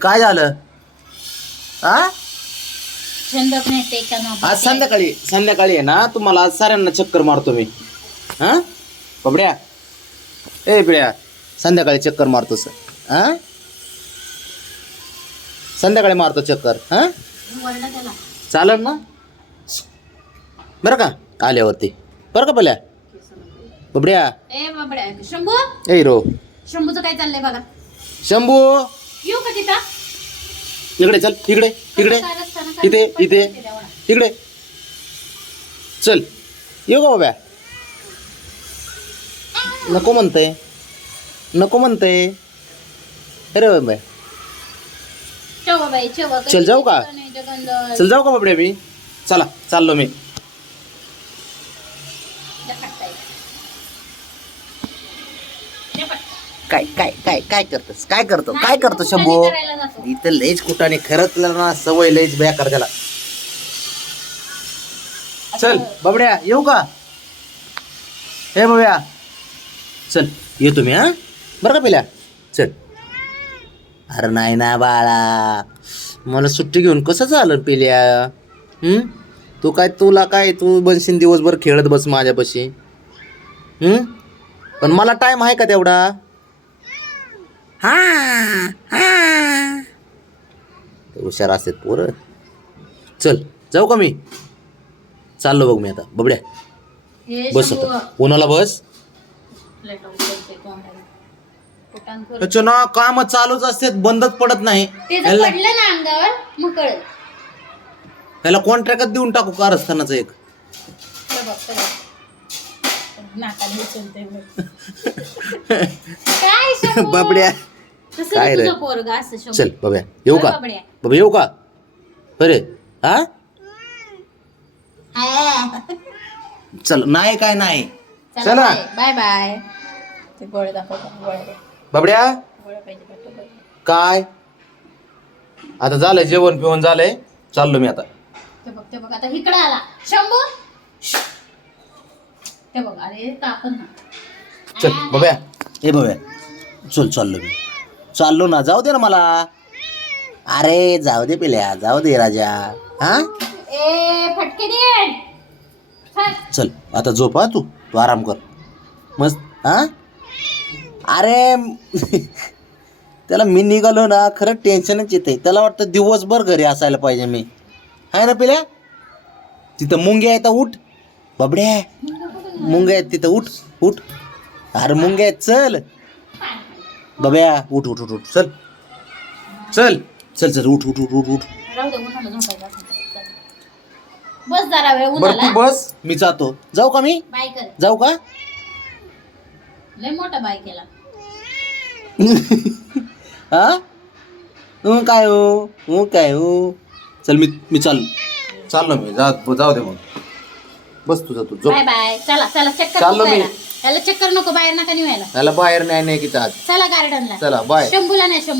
काय झालं? हा आज संध्याकाळी संध्याकाळी आहे ना, तुम्हाला आज साऱ्यांना चक्कर मारतो मी. हा बबड्या, ए बिड्या, संध्याकाळी चक्कर मारतो सर. हा संध्याकाळी मारतो चक्कर. हा चालेल ना बरं का, आल्यावरती बरं का. पहिल्या बबड्या, शंभू, ए रो शंभूचं काय चाललंय बघा. शंभू येऊ का तिथं? इकडे चल, इकडे इकडे, इथे इथे इकडे चल. येऊ का बाब्या? नको म्हणतंय, नको म्हणतंय. अरे बाबा चल जाऊ का? चल जाऊ का बाबड्या? मी चला चाललो मी. काय काय काय काय करतोस? काय करतो? काय करतो शंभू? इथं लयच कुठाने खरंच ना, सवय लयच बेकार त्याला. चल बाबड्या, येऊ का? हे बाबड्या चल, येतो मी. हा बरं का पहिल्या, चल. अरे नाही ना बाळा, मला सुट्टी घेऊन कसं झालं पिल्या? तू काय, तुला काय, तू बनशील दिवसभर खेळत बस माझ्यापाशी. पण मला टाइम आहे का तेवढा? हा हा हुशार असतात पोरं. चल जाऊ का मी? चाललो बघ मी आता. बबड्या बस आता, कोणाला बस. त्याच्या ना काम चालूच असतात, बंदच पडत नाही. त्याला कॉन्ट्रॅक्ट देऊन टाकू कारस्थानाचं एक. बाबड्या काय रे? चल बाब्या, येऊ का? बाबा येऊ का? अरे हा चल. नाही काय नाही, चला बाय बाय. बाबड्या काय आता झालंय, जेवण पिवण झालंय, चाललो मी आता. ते बघ आता इकडे आला शंभू. ते बघ, अरे तापन ना. चल बाब्या, ए बाब्या चल, चाललो मी. चाललो ना, जाऊ दे ना मला. अरे जाऊ दे पिल्या, जाऊ दे राजा. हा ए फटके दे. चल आता झोप. हा तू आराम कर मस्त. हा अरे त्याला मी निघालो ना, खरं टेन्शनच येते. त्याला वाटतं दिवसभर घरी असायला पाहिजे मी. आहे ना पिल्या? तिथं मुंग्या आहेत, उठ बाबड्या. मुंग्या आहेत तिथं, उठ उठ. अरे मुंग्या आहेत, चल बाब्या, उठ उठ उठ उठ. चल चल चल चल, उठ उठ उठ उठ उठ. बस जरा वेळ बरं तू बस, मी जातो. जाऊ का मी? बाय कर. जाऊ का? लय मोठा बाय केला. हा काय हो, काय हो. चल मी चाललो मी. जाऊ दे मग, बस तुझा तू झोप. Bye bye. चला चला, चक्कर चाललो मी. त्याला चक्कर नको, बाहेर नका निघायला. त्याला बाहेर नाही की आज. चला गार्डनला. चला बाय. शंभूला नाही, शंभू